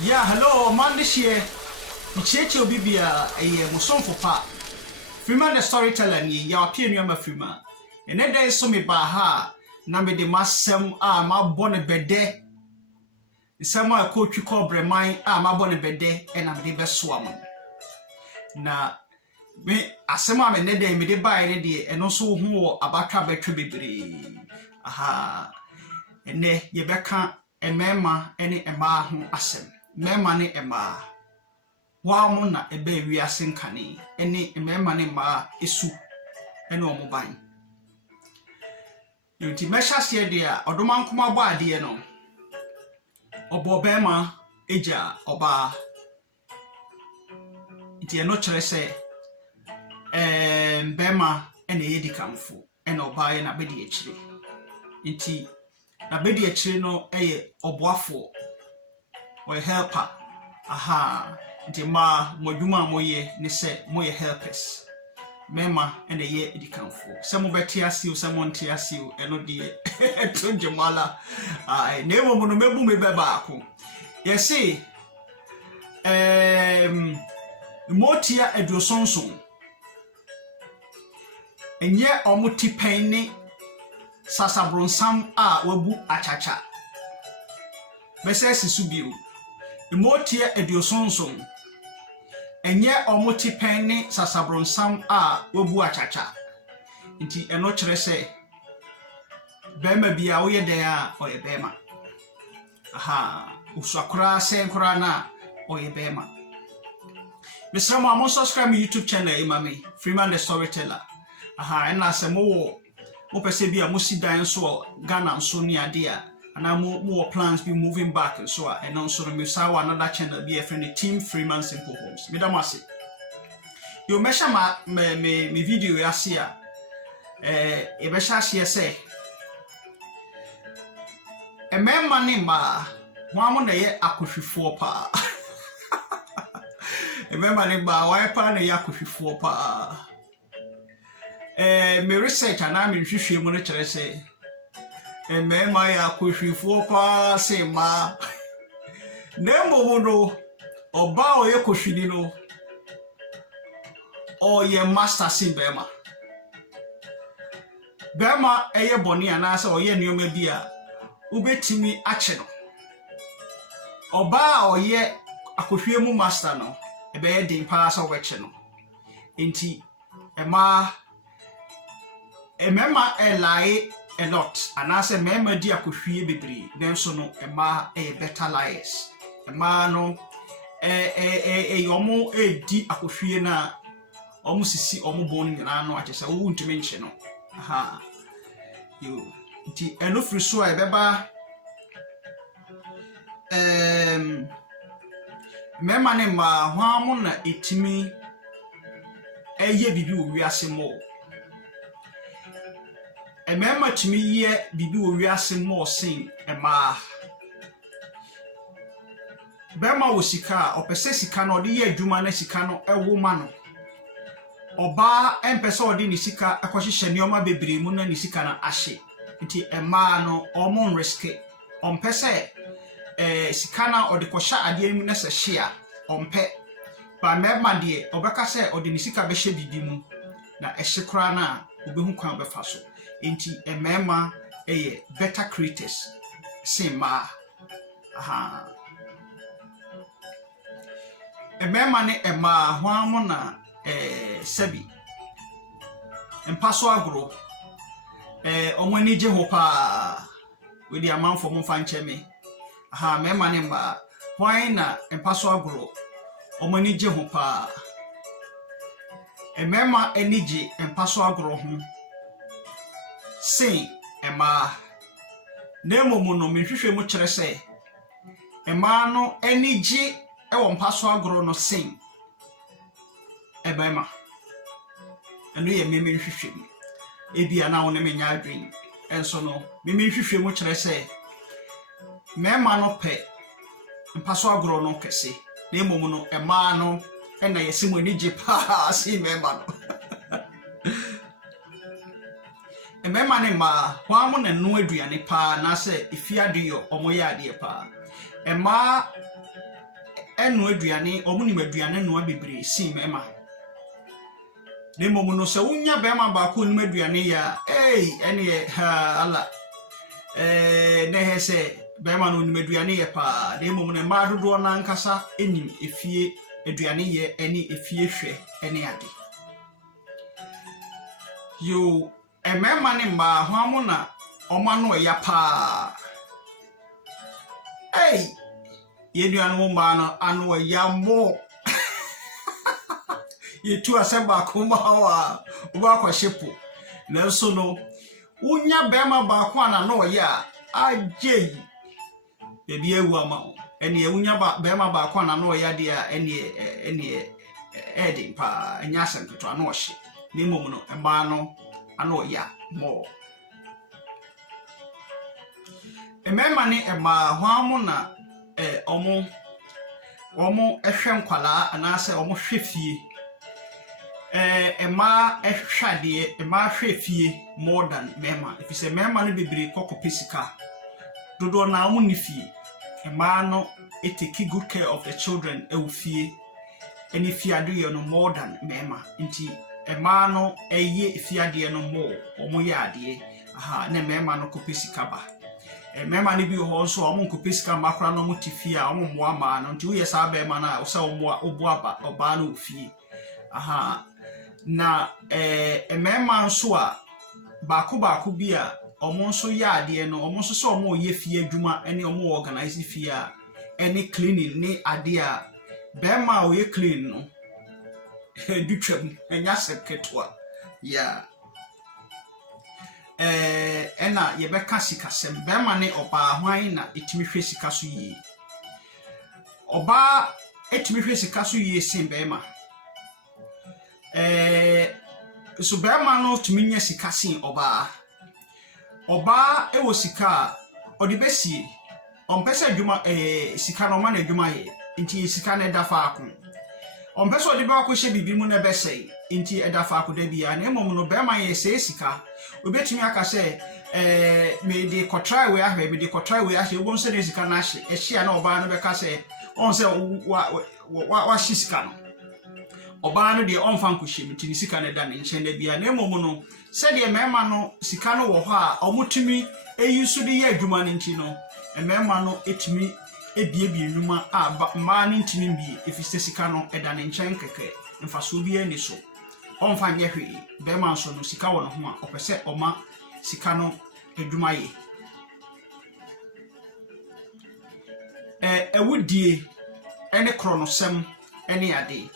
Yeah, hello, man this year. Micheche obibia musonfo pa. Freeman the storyteller ni ya appear nyama Freeman. Ene dey so me ba ha na me de masem a ma bone bede. Nsem a ko twi ko breman a ma bone bede e na me de beso am. Na me asem a me ne dey me de bae ne de eno so hu wo abatwa betwe bebre. Aha. Ene ye beka emema ene ema ho asem. Mema ne ema wa mo na ebe wiase nkane ene mema ne ma esu ene omo ban yoti mesha se de a odoma nkoma bɔ ade no obo bema eja oba iti no kyerɛ sɛ bema ene yedi kamfo ene oba ye na bedi akyire iti na bedi akyire no eye oboafo or helper. Aha, the ma moduma moye ne se moye helpers. Mema and the ye di kanfo. Some betia seal, someone tia seal, and no dear to Jamala. I never want to mebu me bebako. Yes, see, motia edo sonson. And yet omuti penny sasabron sam a wabu achacha. Message subiu. Motia ediosonson enye omoti penni sasabronsam a wabu achacha nti eno kyerɛ sɛ bema bia wo ye den a oye bema aha usakura senkura na oye bema Mr. Mamo subscribe my YouTube channel imami Freeman the Storyteller aha ena sɛ mo pese bia mo si dan so Ghana so ni ade a and I'm more plans be moving back and so and also me saw another channel be a friend Team Freeman Simple Homes. Midamasi. You measure me video yasia e besha say a man money ma one na ye akuhwifo pa a man money ba why pa na ye akuhwifo pa me research and I'm in hwehwe mo no kire say Emema ya kuhwifo pa se ma Nembo no oba oye kohwini no oye master sin bema bema eye boni anase oye nioma bia ubetimi ache no oba oye akohwiemu master no ebe din pa so weche no enti emema elai a lot and as a member di akohwie bebre dem so no ema better liars ema no yomo di akohwie na omo sisi omo bon nyina no ache se wo ntime nche no aha yo ti eno free so e beba mema ne ma hwamu na etimi eye bibi wo wiase mo Emema timi ye bibi wo wiase mo sen ema bema wo sika opese sika no de ye adwuma na sika no ewo ma no oba empese odi ni sika akohihye neoma bebre mu na ni sika na ahye nti ema no omon riske ompese sika na odi kohya ade mu na se hye a ompe ba mema de obeka se odi ni sika be hye bibi mu na ehye kra na obehu kwan befa so enti emema better creators sima aha emema ne ema hwamu na sebi empaso agro omani je ho pa we di amanfo mo fa nche me aha mema ne ma hwan na empaso agro omani je ho pa emema enije empaso agro ho Say, Emma Nemo mono mehwehwe mu kyerɛ sɛ Emma no enije ɛwɔ mpaso agro no sing Ebema Eno ye meme nhwehwe mu Ebia na wo ne menya adwen enso no meme nhwehwe mu kyerɛ sɛ mema no pɛ mpaso agro no kɛse Nemo mono Emma no ɛna yɛsɛ mu enije pa si mema no Emema ne ma hwamu na no aduane pa na se ifiade yo omoye ade pa Emma enu aduane omuni aduane no bebre si mema ne momu no se wonya bema ba ko ni aduane ya ene ha ala ne hese bema no ni aduane ya pa ne momu ne ma dodo na nkasa enim efie aduane ye ene efie hwe ene ade yo emema ne mba ho amuna oma no ya pa yeduane mba no anu ya mo yetu aseba kuma wa uba kwa shepo na so no unya bema ba kwa na no ya agye ebi ewu ama ene unya bema ba kwa na no ya dia ene edi pa enya sanketo ana ohye ni mom no mba no ana ya mo emema ni ema hwamu na omo ehwe nkwala anase omo hwefie ema ehwade ema hwefie more than mema if you say mema no bebre kokopesika dodo na omo nifie ema no take good care of the children ewfie eni fiade ye no more than mema nti ema no eye fiade no more omo yade na mema no kopesika ba mema ni bi ho so omo kopesika makra no mo tifia omo moa ma no nti wo ye sa ba ma na wo sa obo aba oba no ofie na mema nso a baako bi a omo nso yaade no omo nso so omo ye fie adwuma ene omo organize fie a ene cleaning ni ade a bema o ye clean no dutwam enya seketwa ya ena ye beka sikasem bema ne oba hwan na etimi hwe sika so yi oba etimi hwe sika so yi sin bema so bema no tumi nya sika sin oba ewo sika odibesie ompese adwuma sika no ma na adwuma ye nti sika na dafa akon ompese odibe akɔhye bibi mu na besei nti edafa akoda bia na emom no bema ye se sika obetumi aka se me de kotrai we ahwe me de kotrai we ahwe obo nse de sika na ahye ehia na oba no beka se on se wa sika no oba no de onfa nkohye mti ni sika na da ne nchen da bia na emom no se de mema no sika no wo ho a omutumi eyusu de ye adwuma ne nti no mema no etumi ebiebie nwuma a ma ne ntimi bi efise sika no eda ne nchen keke mfaso bi ani so onfa nye hwe bema nso no sika wo no ho a opese oma sika no adwuma ye ewudie ene kronosem ene ade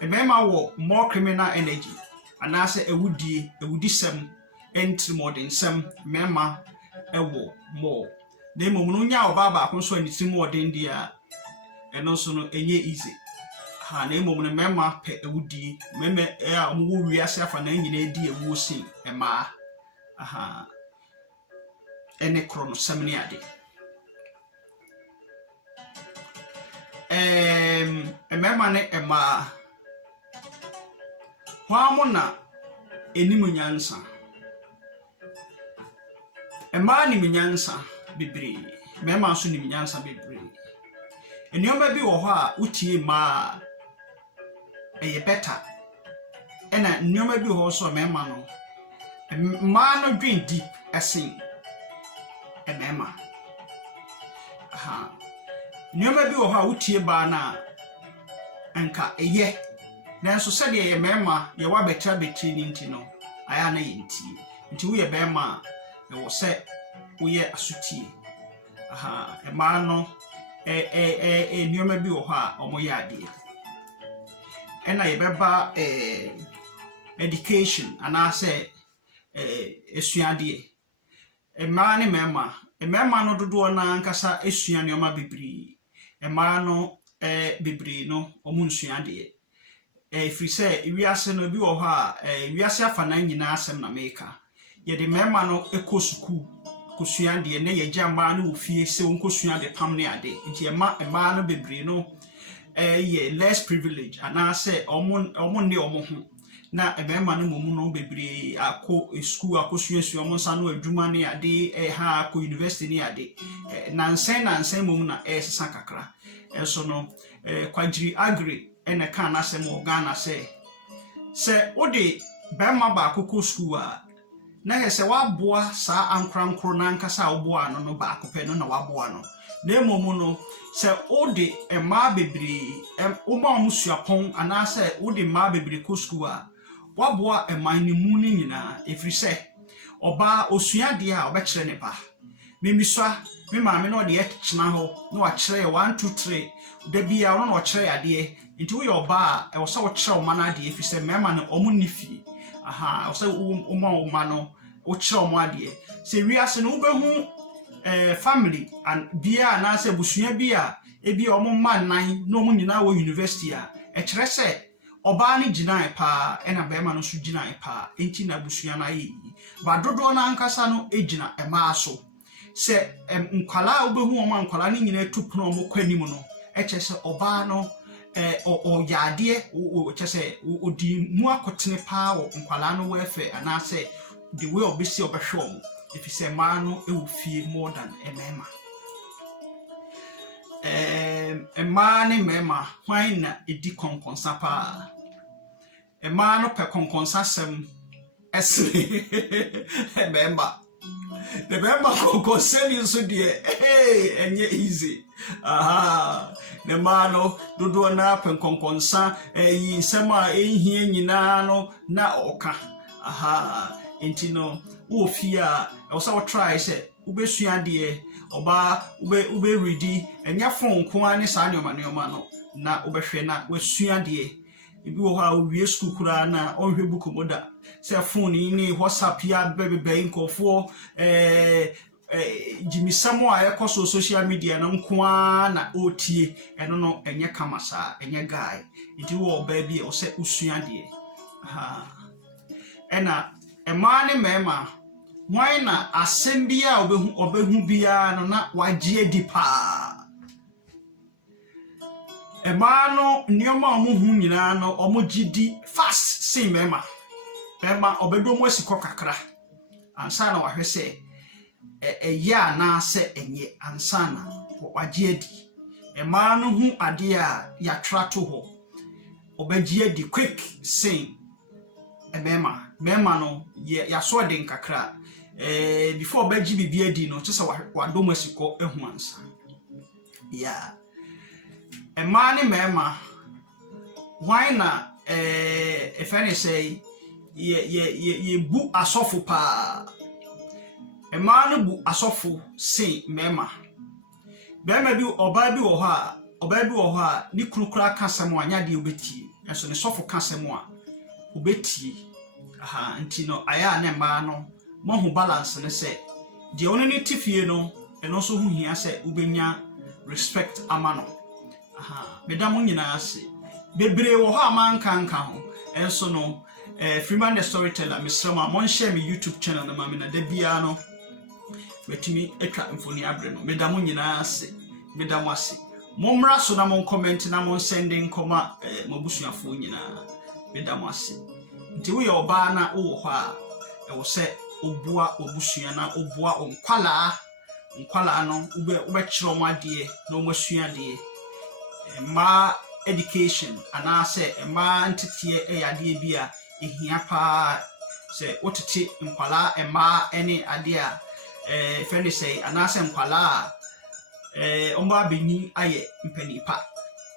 emema wo more criminal energy anase ewudisem entry modern sem mema ewo more na emom no nya obaba akonso anitrim modern dia eno so no enye easy na emom no mema pe ewudi meme omo wiase afa na nyina edi ewu sin ema ene krono semni ade mema ne ema hwamu na enimu nyansa ema ni nyansa bebre mema so ni nyansa bebre enioma bi wo ho a utie ma eye better ena enioma bi ho so mema no ma no dream deep asin mema enioma bi wo ho a utie ba na anka eye nanso se de ye mema ye wa betra betri ni nti no aya na ye nti wo ye bema e wo se wo ye asutie ema no enioma bi wo ho a omo ye ade ena ye beba education anase esuade ema ne mema no dodo na nkasa esua ne oma bibiri ema no bibiri no omu nsuade free say wiase no bi wo ho a wiase afa na nyina asem na meka ye de mema no ekosuku kosuade ne ye jamba no ofie se onkosuade pam ne ade nti ema no bibiri no less privilege and I say omo ne omo ho na ebema no momu no bebre akọ school akọsuasu omo nsa no adwuma ne ade ha akọ university ne ade nansen momu na sesa kakra eso no kwagiri agri ene kan asem o Ghana se ode bema ba akọ school a na yese waboa sa ankrankro na nkasa oboa no ba akọpe no na waboa no na emomu no se ode ema bebre oma musuapon anase ode ma bebre ko school a waboa eman ni mu ni nyina efiri se oba osua de a obekere ne ba memiswa me maame no de etchena ho na wa kire 1 2 3 da bia no na okire ade nti wo yoba e wo se wo kire o mana ade efiri se mema no omu nifi aha wo se wo ma no wo kire o mo ade se wiase no wo behu family and bia na se busua bia ebi omo man nan no omo nyina wo university a kire se oba ni gina pa ena bema no so gina pa enti na busua na yi ba dodo na ankasa no egina ema so se nkwala obehu omo nkwala ni nyina tupuno omo kwani mu no se oba no o yade o se odi mu akotene pa wo nkwala no wefe ana se the way obisi obehwe omo if you say man will feel more than a mema. A man mema, why na a decon consapa? A man per conconsasem as a member. The member concern so dear, hey, and yet easy. Aha, the mano do an up and conconsa, a sema in here, Ninano, na oka. Aha, intino. Fear also try say ubesua de oba ube ready enya phone ko ani sa nyoma no na ubehwe na wasua de ebi wo ha wie school kura na onhwe book moda say phone ni WhatsApp ya bebe nkofo Jimmy Samoa ekoso social media na nkoa na otie eno no enye kamasa enye guy nti wo ba bi o say usua de ha ena emane mema why na asembia obehu bia no na wagie dipa emano nioma omuhu nyina no omugidi fast sin mema obedo mo asiko kakra ansa na wahwese ya na se enye ansa na wagie di emano hu ade a ya trato ho obegie di quick sin mema no ya so de nkakra before baji bibia di no tse wa do masiko ehu ansa yeah emane mema why na if any say ye bu asofu pa emane bu asofu say mema bi oba bi wo ha ni kurukura kasem anya de obeti enso ne sofu kasem a obeti aha ntino aya na ma no mo hu balance ne se de onene tifie no eno so hu hia se ubenya respect amano aha medam nyina ase bebre wo ha amankanka ho enso no Freeman the Storyteller misrama mon share me YouTube channel na mame na da bia no betimi etwa mfoni abre no medam nyina ase medam ase momra so na mon comment na mon sending koma mabusuafo nyina medam ase nti wo ye oba na wo ho a wo se obua obusua na obua onkwala no ube chiro made na omasua de ma education ana se ma ntete eyade bia ehia pa se otete nkwala ma ene ade a friend say ana se nkwala omba beni aye mpanipa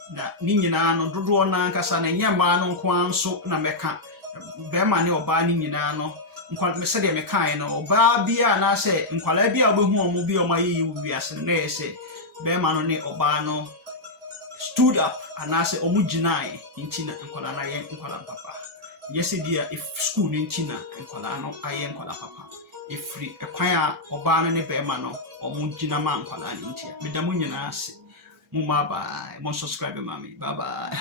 na ni nyina no dodo na nkasa na nyama no nko anso na meka bema ne oba ni nyina no nkwala me se de meka no oba bia na se nkwala bia obehu omo bia omaye wiase na yese bema no ne oba no stood up ana se omu ginai ntina nkwala na ye nkwala papa yesi dia if school ntina nkwala no aye nkwala papa ifri ekwan a oba no ne bema no omu gina ma nkwala ntia medamu nyina ase mu ma ba mo subscribe mami bye bye